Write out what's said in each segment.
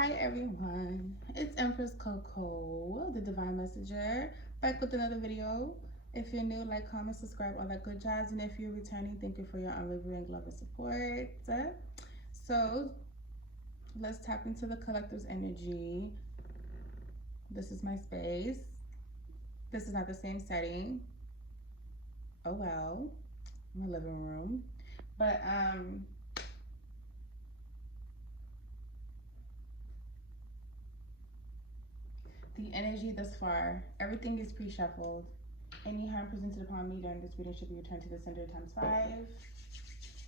Hi everyone, it's Empress Coco, the Divine Messenger, back with another video. If you're new, like, comment, subscribe, all that good jazz. And if you're returning, thank you for your unwavering love and support. So let's tap into the collective's energy. This is my space. This is not the same setting. Oh well, my living room. But the energy thus far, everything is pre-shuffled. Any harm presented upon me during this reading should be returned to the sender times 5.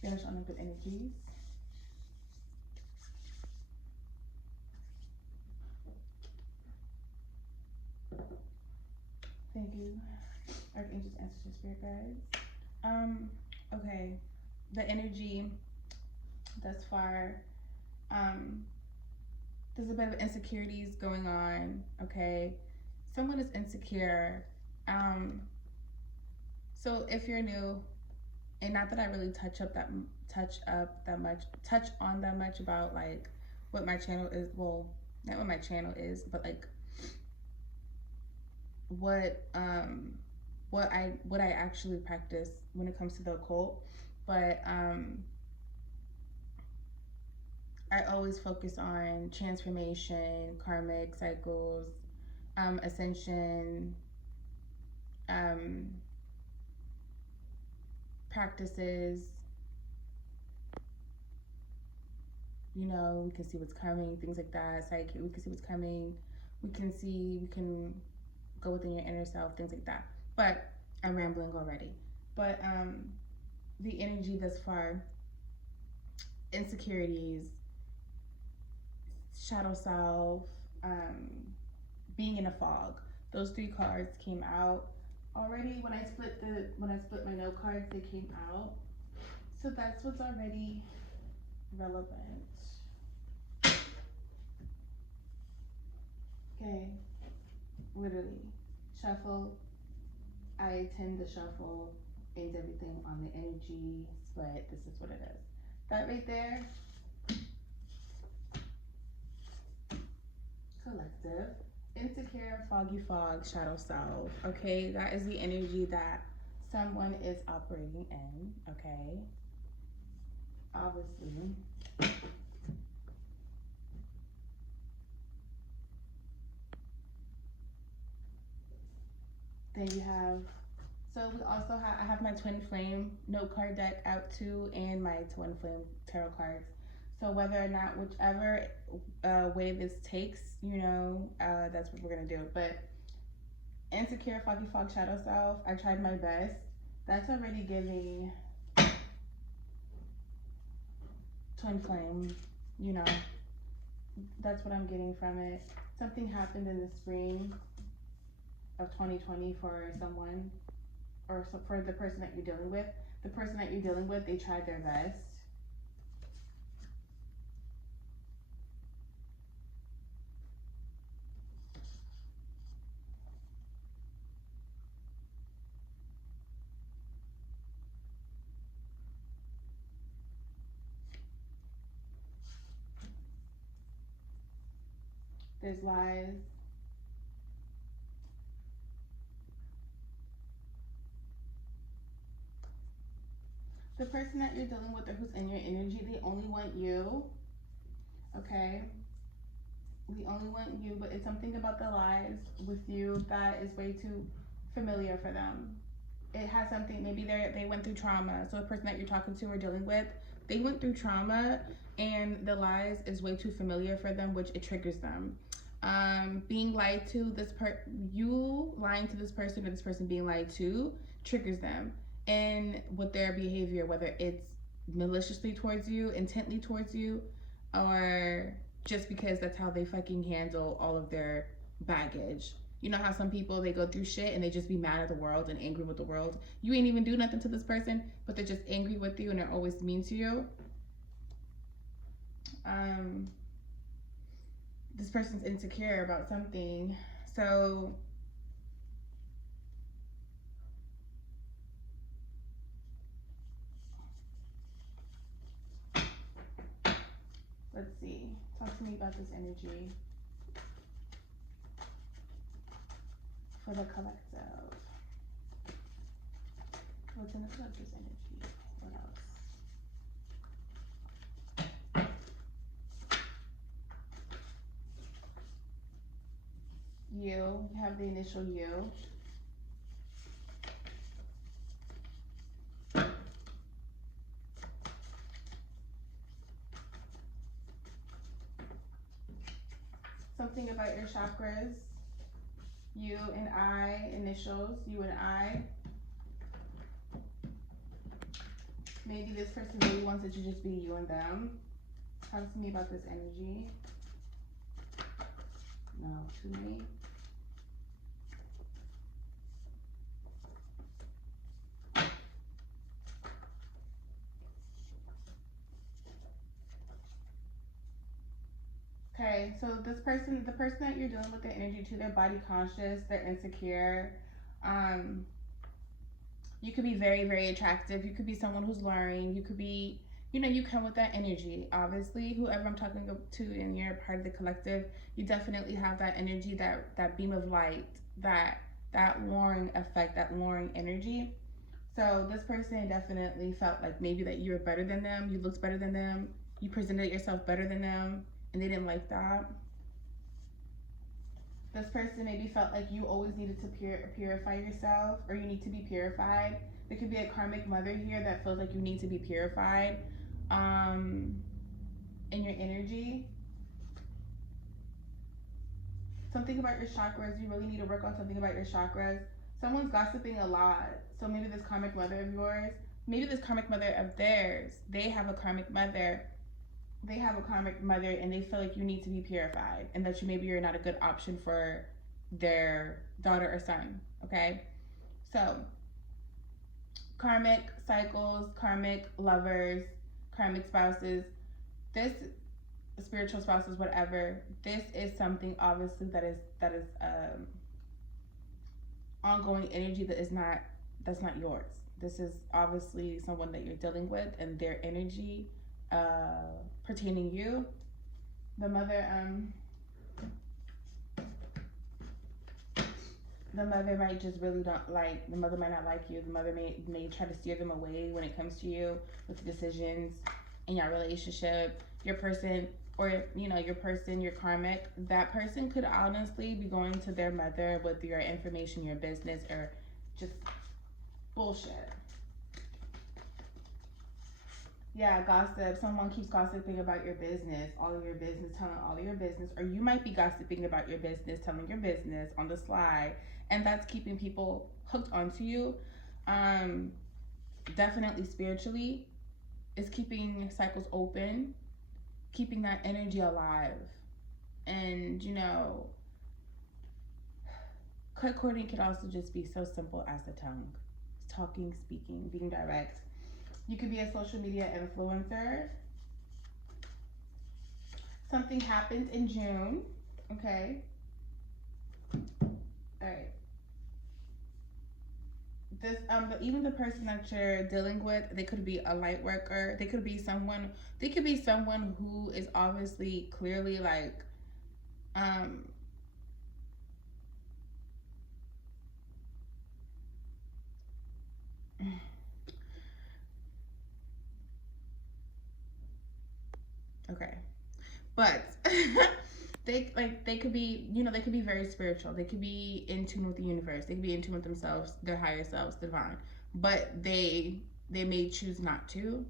Finish on the good energies. Thank you, Archangels, Ancestors, Spirit Guides. Okay, the energy thus far, there's a bit of insecurities going on, okay? Someone is insecure. So if you're new, and not that I really touch on that much about like what my channel is, well, not what my channel is, but like what I actually practice when it comes to the occult. But I always focus on transformation, karmic cycles, ascension, practices. You know, we can see what's coming, things like that. Psychic, we can see what's coming. We can go within your inner self, things like that. But I'm rambling already. But the energy thus far, insecurities, shadow self, being in a fog. Those 3 cards came out already when I split my note cards. They came out, so that's what's already relevant. Okay, literally shuffle. I tend to shuffle and everything on the energy split. This is what it is. That right there, collective, insecure, foggy fog, shadow self. Okay, that is the energy that someone is operating in. Okay, obviously. Then you have, so we also have, I have my Twin Flame note card deck out too, and my Twin Flame tarot cards. So whether or not, whichever way this takes, you know, that's what we're gonna do. But insecure, foggy fog, shadow self, I tried my best. That's already giving Twin Flame, you know, that's what I'm getting from it. Something happened in the spring of 2020 for someone, or so for the person that you're dealing with. The person that you're dealing with, they tried their best. There's lies. The person that you're dealing with or who's in your energy, they only want you, okay? We only want you, but it's something about the lies with you that is way too familiar for them. It has something, maybe they went through trauma. So the person that you're talking to or dealing with, they went through trauma, and the lies is way too familiar for them, which it triggers them. Being lied to, you lying to this person or this person being lied to triggers them. And with their behavior, whether it's maliciously towards you, intently towards you, or just because that's how they fucking handle all of their baggage. You know how some people, they go through shit and they just be mad at the world and angry with the world. You ain't even do nothing to this person, but they're just angry with you and they're always mean to you. This person's insecure about something. So let's see. energy. Talk to me about this energy for the collective. What's in the collective's energy? What else? You have the initial U. Something about your chakras. You and I, initials, you and I. Maybe this person really wants it to just be you and them. Talk to me about this energy. No, too many. Okay, so this person, the person that you're dealing with the energy to, they're body conscious, they're insecure. You could be very, very attractive. You could be someone who's luring. You could be, you know, you come with that energy. Obviously, whoever I'm talking to and you're part of the collective, you definitely have that energy, that beam of light, that luring effect, that luring energy. So this person definitely felt like maybe that you were better than them, you looked better than them, you presented yourself better than them, and they didn't like that. This person maybe felt like you always needed to purify yourself, or you need to be purified. There could be a karmic mother here that feels like you need to be purified in your energy. Something about your chakras, you really need to work on something about your chakras. Someone's gossiping a lot. So maybe this karmic mother of yours, maybe this karmic mother of theirs, they have a karmic mother. They have a karmic mother and they feel like you need to be purified and that maybe you're not a good option for their daughter or son, okay? So, karmic cycles, karmic lovers, karmic spouses, this spiritual spouses, whatever, this is something obviously that is ongoing energy that's not yours. This is obviously someone that you're dealing with and their energy pertaining you. The mother might just really not like, the mother might not like you. The mother may try to steer them away when it comes to you with decisions in your relationship. Your person, or your person, your karmic, that person could honestly be going to their mother with your information, your business, or just bullshit. Yeah, gossip. Someone keeps gossiping about your business, all of your business, telling all of your business, or you might be gossiping about your business, telling your business on the sly, and that's keeping people hooked onto you. Definitely spiritually, it's keeping cycles open, keeping that energy alive. And cut cording can also just be so simple as the tongue. Talking, speaking, being direct. You could be a social media influencer. Something happened in June. Okay. All right. This even the person that you're dealing with, they could be a light worker. They could be someone who is obviously clearly like okay. But they could be, they could be very spiritual. They could be in tune with the universe. They could be in tune with themselves, their higher selves, the divine. But they may choose not to.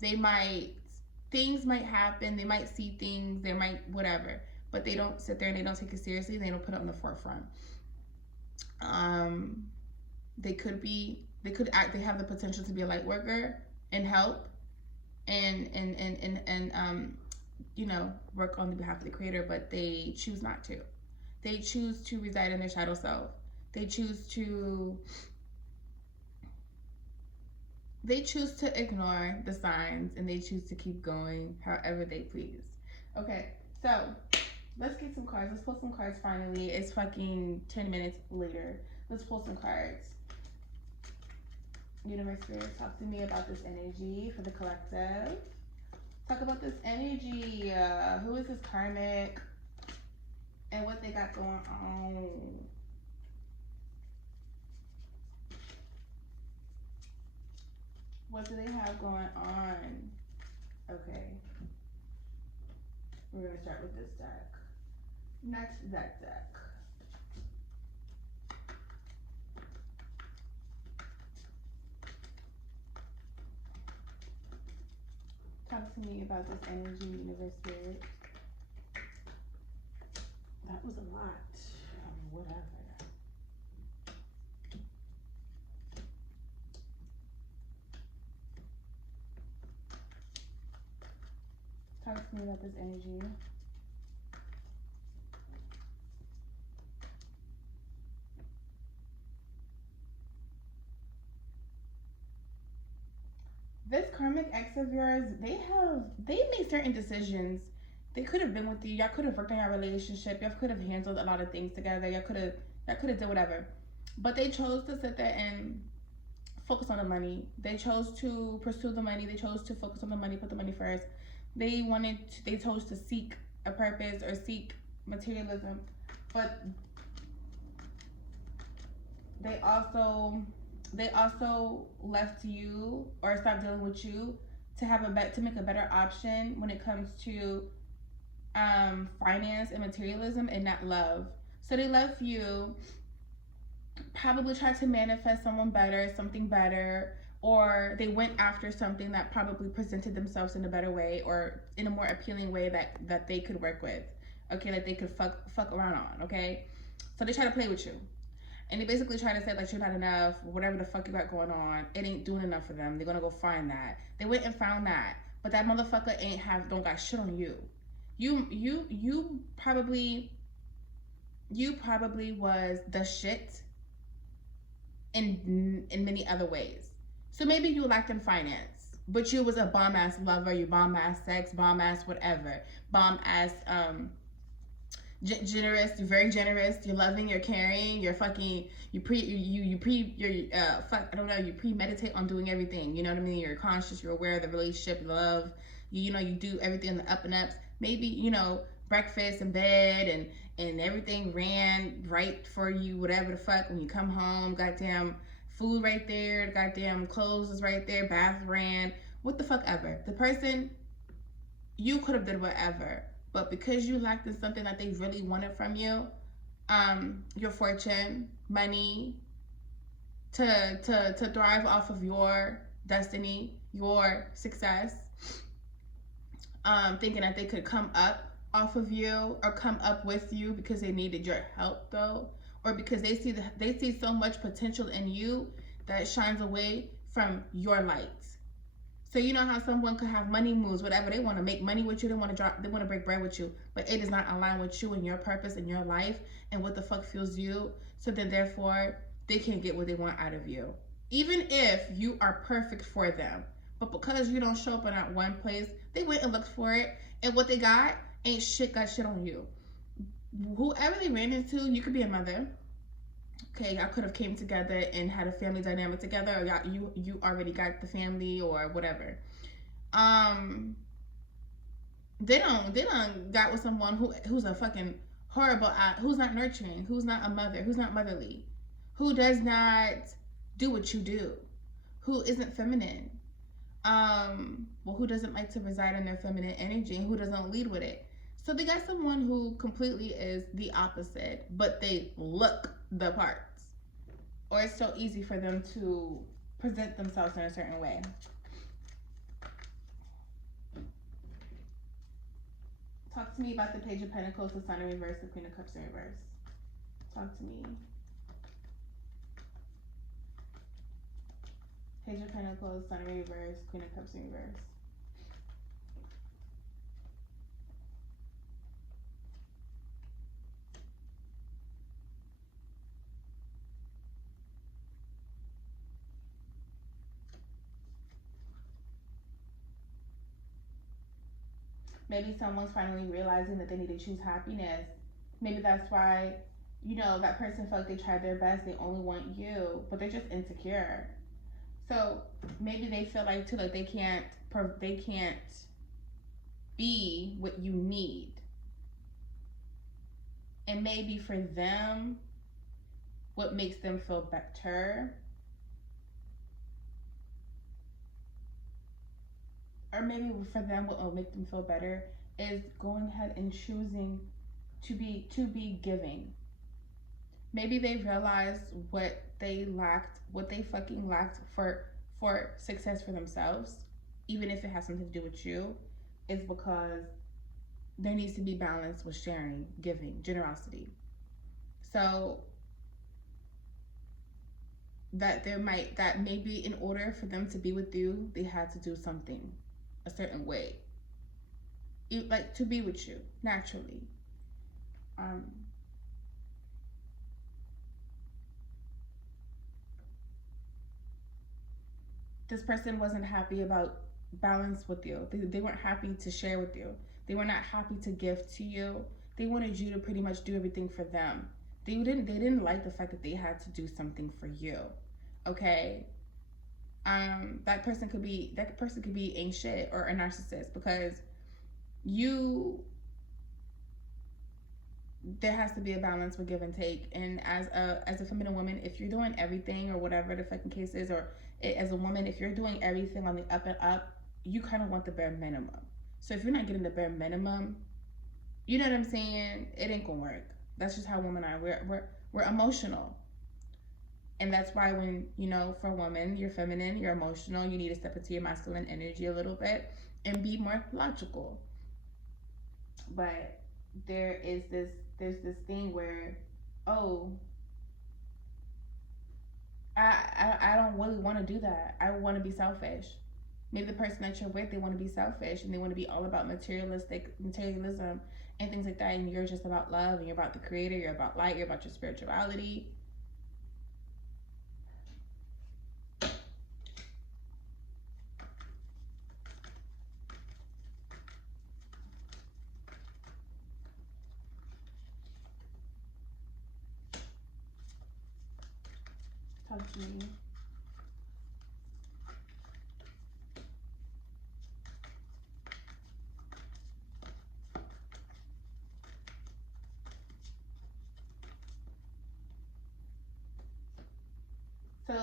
Things might happen. They might see things. They might whatever. But they don't sit there and they don't take it seriously. They don't put it on the forefront. They have the potential to be a light worker and help and work on the behalf of the creator, but they choose not to. They choose to reside in their shadow self. They choose to ignore the signs, and they choose to keep going however they please. Okay, so let's get some cards. Let's pull some cards finally. It's fucking 10 minutes later. Let's pull some cards. Universe, Spirit, talk to me about this energy for the collective. Talk about this energy. Who is this karmic? And what they got going on. What do they have going on? Okay. We're going to start with this deck. Next deck. Talk to me about this energy, universe, spirit. That was a lot. Whatever. Talk to me about this energy. This karmic ex of yours, they made certain decisions. They could have been with you. Y'all could have worked on your relationship. Y'all could have handled a lot of things together. Y'all could have done whatever. But they chose to sit there and focus on the money. They chose to pursue the money. They chose to focus on the money, put the money first. They chose to seek a purpose or seek materialism. But they also left you or stopped dealing with you to make a better option when it comes to finance and materialism and not love. So they left you, probably tried to manifest someone better, something better, or they went after something that probably presented themselves in a better way or in a more appealing way that they could work with. Okay, that they could fuck around on. Okay, so they try to play with you. And they basically try to say like you're not enough, whatever the fuck you got going on, it ain't doing enough for them. They're gonna go find that. They went and found that, but that motherfucker don't got shit on you. You probably was the shit in many other ways. So maybe you lacked in finance, but you was a bomb ass lover, you bomb ass sex, bomb ass whatever, bomb ass generous, you're very generous, you're loving, you're caring, you're fucking, you premeditate on doing everything, you know what I mean? You're conscious, you're aware of the relationship, love, you do everything in the up and ups. Maybe, breakfast and bed and everything ran right for you, whatever the fuck. When you come home, goddamn food right there, goddamn clothes is right there, bath ran, what the fuck ever. The person, you could have did whatever. But because you lacked in something that they really wanted from you, your fortune, money, to thrive off of your destiny, your success, thinking that they could come up off of you or come up with you because they needed your help though, or because they see so much potential in you that it shines away from your light. So you know how someone could have money moves, whatever, they want to make money with you, they want to break bread with you, but it does not align with you and your purpose and your life and what the fuck fuels you. So then therefore they can't get what they want out of you, even if you are perfect for them. But because you don't show up in that one place, they went and looked for it, and what they got ain't shit, got shit on you. Whoever they ran into, you could be a mother. Okay, y'all could have came together and had a family dynamic together, or y'all, you already got the family or whatever. They don't got with someone who's a fucking horrible, who's not nurturing, who's not a mother, who's not motherly, who does not do what you do, who isn't feminine, who doesn't like to reside in their feminine energy, and who doesn't lead with it. So they got someone who completely is the opposite, but they look the parts. Or it's so easy for them to present themselves in a certain way. Talk to me about the Page of Pentacles, the Sun in reverse, the Queen of Cups in reverse. Talk to me. Page of Pentacles, Sun in reverse, Queen of Cups in reverse. Maybe someone's finally realizing that they need to choose happiness. Maybe that's why, that person felt like they tried their best, they only want you, but they're just insecure. So maybe they feel like too, like they can't be what you need. And maybe for them, what makes them feel better, or maybe for them what will make them feel better, is going ahead and choosing to be giving. Maybe they realized what they lacked, what they fucking lacked for success for themselves, even if it has something to do with you, is because there needs to be balance with sharing, giving, generosity. So that maybe in order for them to be with you, they had to do something a certain way, like to be with you naturally. Um, this person wasn't happy about balance with you. They weren't happy to share with you. They were not happy to give to you. They wanted you to pretty much do everything for them. They didn't like the fact that they had to do something for you. Okay? That person could be ain't shit or a narcissist, because you there has to be a balance with give and take. And as a feminine woman, if you're doing everything or whatever the fucking case is, or as a woman, if you're doing everything on the up and up, you kind of want the bare minimum. So if you're not getting the bare minimum, you know what I'm saying, it ain't gonna work. That's just how women are. We're emotional. And that's why when, for a woman, you're feminine, you're emotional, you need to step into your masculine energy a little bit and be more logical. But there's this thing where, oh, I don't really want to do that. I want to be selfish. Maybe the person that you're with, they want to be selfish and they want to be all about materialism and things like that. And you're just about love and you're about the creator, you're about light, you're about your spirituality. Talk to me. So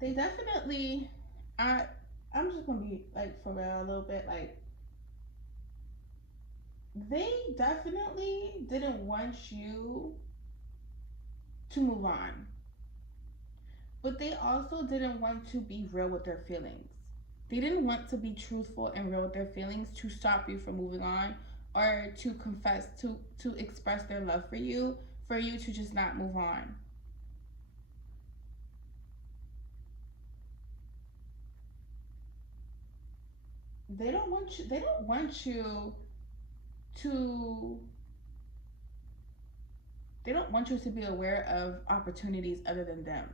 they definitely, I'm just gonna be like for real a little bit, like they definitely didn't want you to move on, but they also didn't want to be real with their feelings. They didn't want to be truthful and real with their feelings to stop you from moving on, or to confess, to express their love for you to just not move on. They don't want you to they don't want you to be aware of opportunities other than them.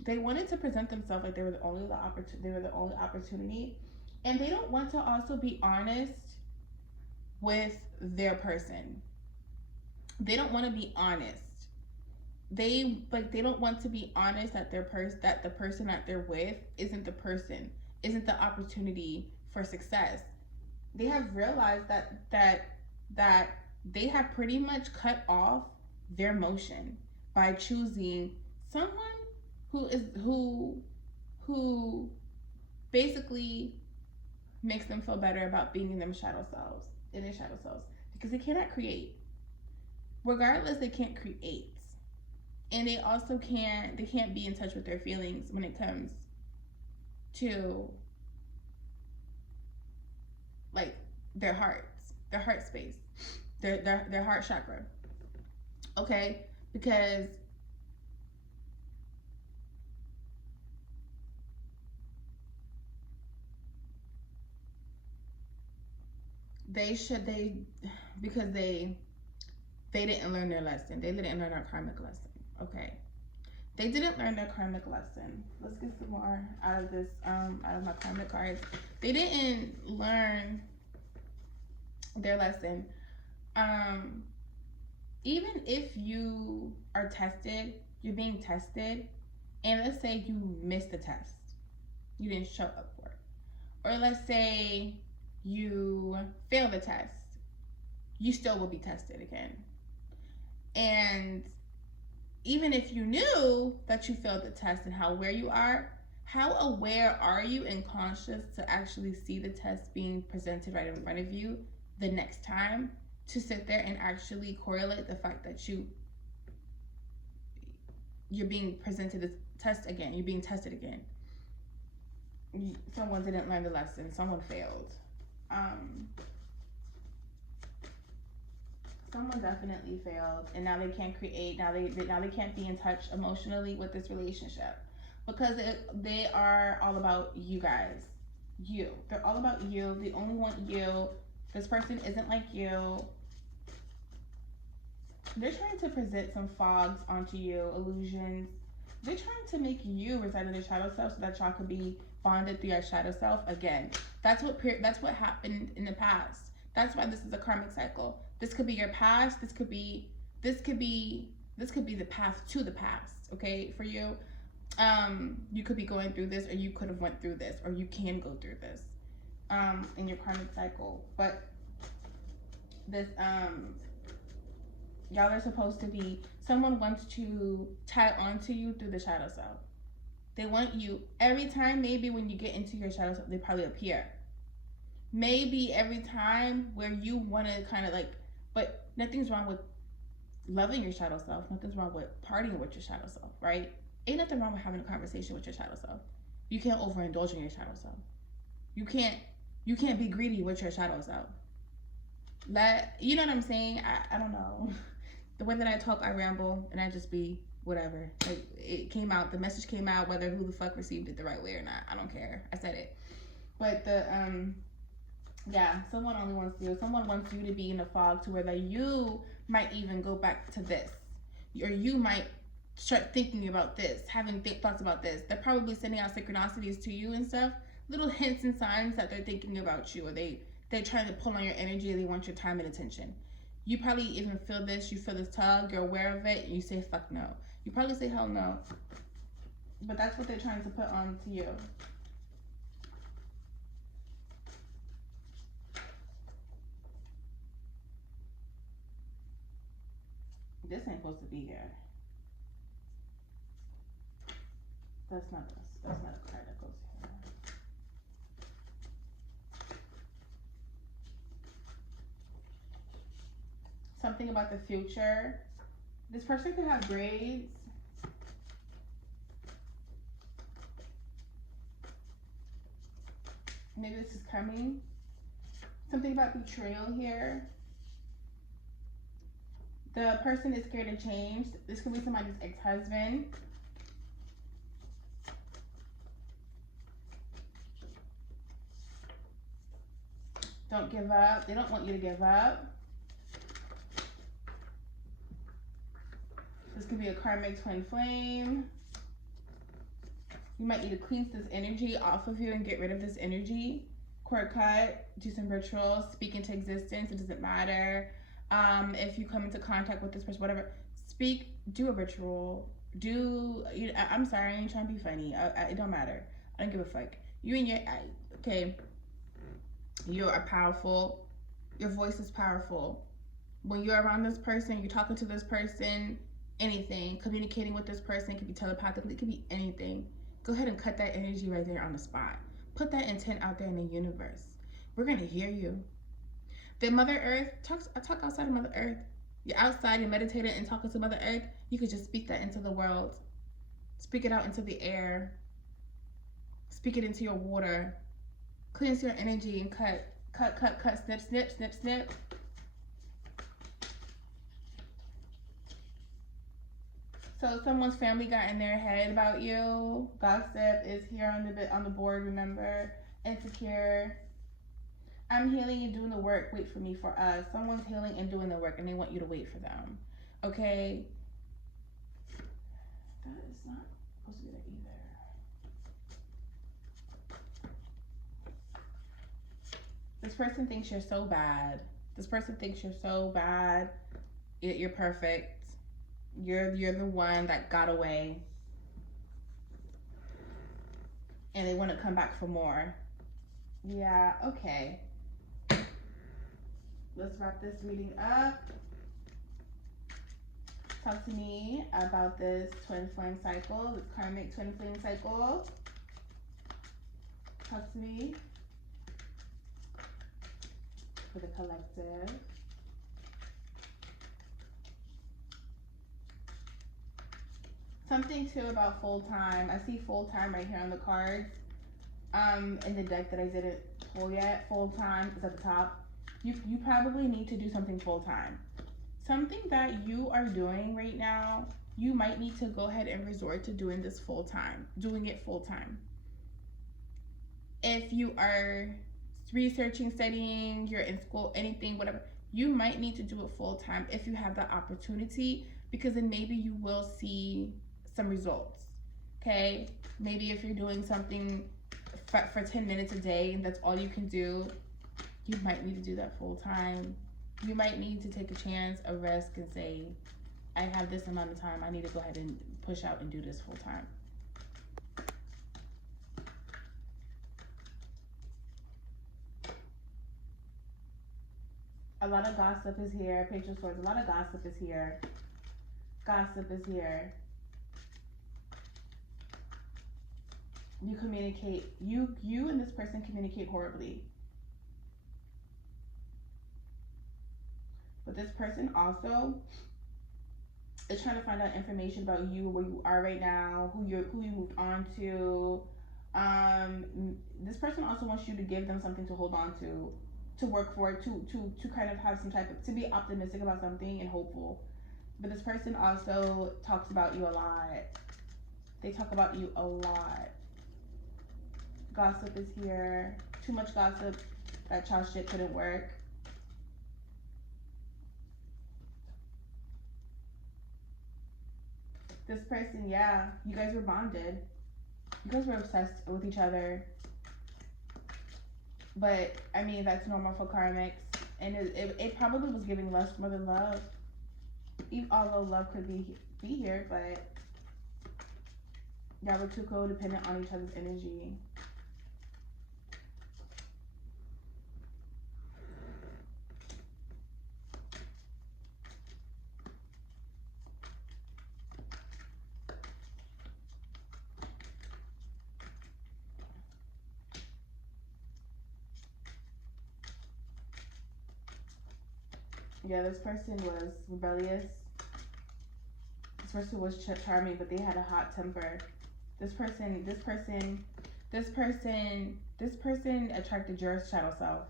They wanted to present themselves like they were the only opportunity, and they don't want to also be honest with their person. They don't want to be honest. They don't want to be honest that that the person that they're with isn't the opportunity for success. They have realized that they have pretty much cut off their motion by choosing someone who basically makes them feel better about being in their shadow selves, because they cannot create. Regardless, they can't create. And they also can't be in touch with their feelings when it comes to like their heart space, their heart chakra. Okay? Because because they didn't learn their lesson. They didn't learn their karmic lesson. Okay. They didn't learn their karmic lesson. Let's get some more out of this, out of my karmic cards. They didn't learn their lesson. Even if you are tested, you're being tested, and let's say you missed the test, you didn't show up for it, or let's say you fail the test, you still will be tested again. And even if you knew that you failed the test and how aware you are you and conscious to actually see the test being presented right in front of you the next time, to sit there and actually correlate the fact that you're being presented this test again, you're being tested again. Someone didn't learn the lesson, someone failed. Someone definitely failed, and now they can't create. Now they can't be in touch emotionally with this relationship, because they are all about you guys. They're all about you. They only want you. This person isn't like you. They're trying to present some fogs onto you, illusions. They're trying to make you reside in their shadow self so that y'all can be bonded through your shadow self again. That's what happened in the past. That's why this is a karmic cycle. This could be your past. This could be the path to the past. Okay, for you. You could be going through this, or you could have went through this, or you can go through this in your karmic cycle. But this y'all are supposed to be, someone wants to tie onto you through the shadow self. They want you every time. Maybe when you get into your shadow self, they probably appear. Maybe every time where you want to kind of like, but nothing's wrong with loving your shadow self. Nothing's wrong with partying with your shadow self, right? Ain't nothing wrong with having a conversation with your shadow self. You can't overindulge in your shadow self. You can't be greedy with your shadow self. You know what I'm saying? I don't know. The way that I talk, I ramble, and I just be whatever. Like, it came out, the message came out, whether who the fuck received it the right way or not. I don't care. I said it. But yeah, someone only wants you. Someone wants you to be in a fog to where that you might even go back to this, or you might start thinking about this, having thoughts about this. They're probably sending out synchronicities to you and stuff, little hints and signs that they're thinking about you, or they're trying to pull on your energy. They want your time and attention. You probably even feel this. You feel this tug. You're aware of it. And you say fuck no. You probably say hell no. But that's what they're trying to put on to you. This ain't supposed to be here. That's not this. That's not a card that goes here. Something about the future. This person could have braids. Maybe this is coming. Something about betrayal here. The person is scared to change. This could be somebody's ex-husband. Don't give up. They don't want you to give up. This could be a karmic twin flame. You might need to cleanse this energy off of you and get rid of this energy. Cord cut, do some rituals, speak into existence. It doesn't matter. If you come into contact with this person, whatever, do a ritual. I'm sorry, I ain't trying to be funny. It don't matter. I don't give a fuck. Okay. You are powerful. Your voice is powerful. When you're around this person, you're talking to this person, anything, communicating with this person, it could be telepathically, it could be anything. Go ahead and cut that energy right there on the spot. Put that intent out there in the universe. We're going to hear you. The Mother Earth, talk outside of Mother Earth. You're outside, you're meditating and talking to Mother Earth. You could just speak that into the world. Speak it out into the air. Speak it into your water. Cleanse your energy and cut, snip, snip, snip, snip. So someone's family got in their head about you. Gossip is here on the board, remember. Insecure. I'm healing and doing the work. Wait for me for us. Someone's healing and doing the work and they want you to wait for them. Okay? That is not supposed to be there either. This person thinks you're so bad. This person thinks you're so bad. You're perfect. You're the one that got away. And they want to come back for more. Yeah, okay. Let's wrap this reading up. Talk to me about this twin flame cycle, this karmic twin flame cycle. Talk to me for the collective. Something too about full time. I see full time right here on the cards. In the deck that I didn't pull yet, full time is at the top. You probably need to do something full time. Something that you are doing right now, you might need to go ahead and resort to doing this full time, doing it full time. If you are researching, studying, you're in school, anything, whatever, you might need to do it full time if you have the opportunity, because then maybe you will see some results. Okay, maybe if you're doing something for 10 minutes a day and that's all you can do, you might need to do that full time. You might need to take a chance, a risk, and say, I have this amount of time, I need to go ahead and push out and do this full time. A lot of gossip is here. Page of Swords, a lot of gossip is here. Gossip is here. You communicate, you and this person communicate horribly. But this person also is trying to find out information about you, where you are right now, who you moved on to. This person also wants you to give them something to hold on to work for, to kind of have some type of, to be optimistic about something and hopeful. But this person also talks about you a lot. They talk about you a lot. Gossip is here. Too much gossip. That child shit couldn't work. This person, yeah, you guys were bonded. You guys were obsessed with each other. But, I mean, that's normal for karmics. And it probably was giving lust more than love. Although love could be here, but y'all were too codependent on each other's energy. Yeah, this person was rebellious. This person was charming, but they had a hot temper. This person attracted your shadow self.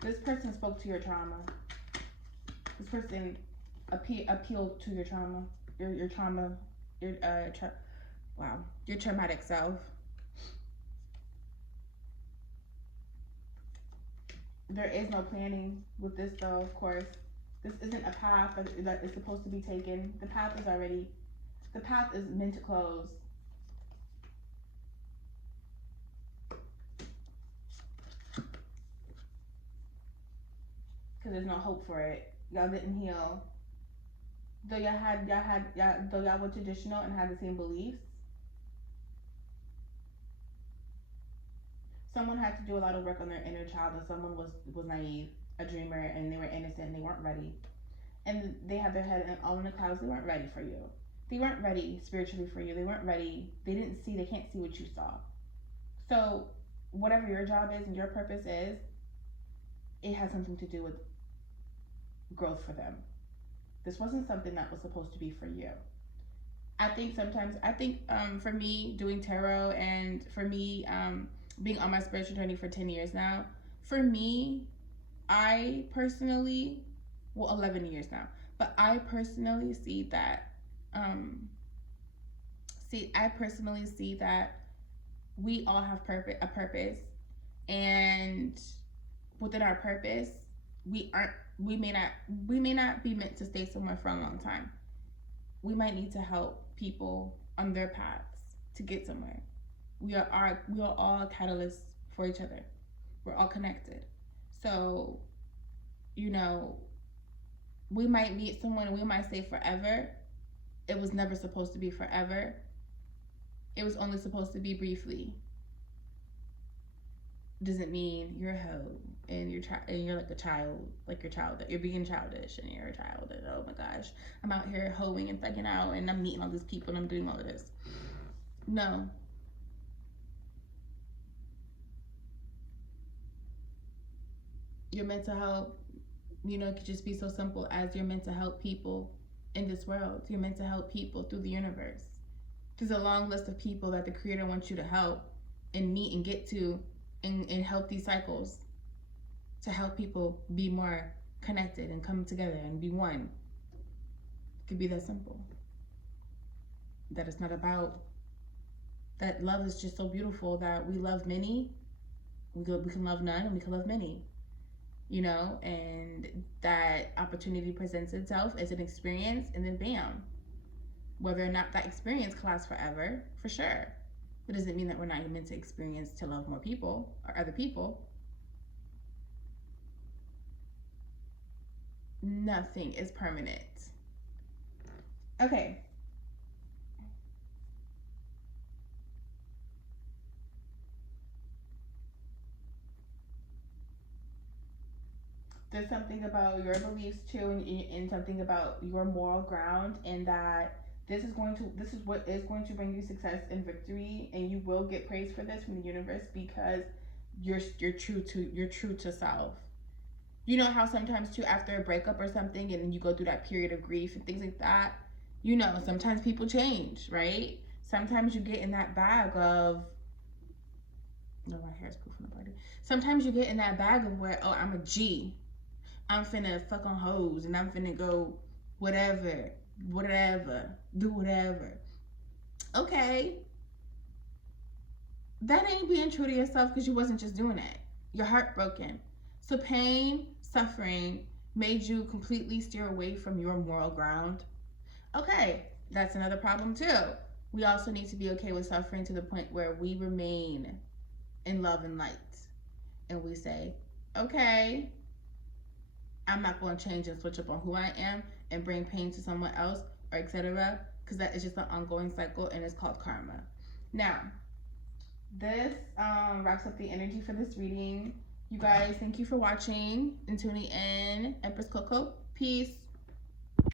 This person spoke to your trauma. This person appealed to your trauma, your trauma, your traumatic self. There is no planning with this, though, of course. This isn't a path that is supposed to be taken. The path is meant to close. Because there's no hope for it. Y'all didn't heal. Though y'all were traditional and had the same beliefs, someone had to do a lot of work on their inner child, and someone was naive, a dreamer, and they were innocent, and they weren't ready. And they had their head all in the clouds. They weren't ready for you. They weren't ready spiritually for you. They weren't ready. They can't see what you saw. So whatever your job is and your purpose is, it has something to do with growth for them. This wasn't something that was supposed to be for you. I think for me doing tarot, and for me being on my spiritual journey for 10 years now, for me, I personally, 11 years now, but I personally see that, we all have a purpose, and within our purpose, we may not be meant to stay somewhere for a long time. We might need to help people on their paths to get somewhere. We are all catalysts for each other. We're all connected. So, you know, we might meet someone and we might say forever. It was never supposed to be forever. It was only supposed to be briefly. Doesn't mean you're a hoe and you're like a child, like your child, that you're being childish and you're a child and oh my gosh, I'm out here hoeing and thugging out and I'm meeting all these people and I'm doing all of this. No. You're meant to help. You know, it could just be so simple as you're meant to help people in this world. You're meant to help people through the universe. There's a long list of people that the Creator wants you to help and meet and get to and help these cycles to help people be more connected and come together and be one. It could be that simple. That it's not about that. Love is just so beautiful that we love many. We can love none and we can love many. You know, and that opportunity presents itself as an experience, and then bam. Whether or not that experience can last forever, for sure. It doesn't mean that we're not meant to experience to love more people or other people. Nothing is permanent. Okay. There's something about your beliefs too, and something about your moral ground, and that this is what is going to bring you success and victory, and you will get praise for this from the universe because you're true to self. You know how sometimes too, after a breakup or something, and then you go through that period of grief and things like that, you know, sometimes people change, right? Sometimes you get in that bag of, no, my hair's proof in the party. Sometimes you get in that bag of where, oh, I'm a G. I'm finna fuck on hoes and I'm finna go whatever, do whatever. Okay. That ain't being true to yourself because you wasn't just doing it. You're heartbroken. So pain, suffering made you completely steer away from your moral ground. Okay, that's another problem too. We also need to be okay with suffering to the point where we remain in love and light. And we say, okay, I'm not going to change and switch up on who I am and bring pain to someone else or etc. because that is just an ongoing cycle and it's called karma. Now, this wraps up the energy for this reading. You guys, thank you for watching and tuning in. Empress Coco, peace.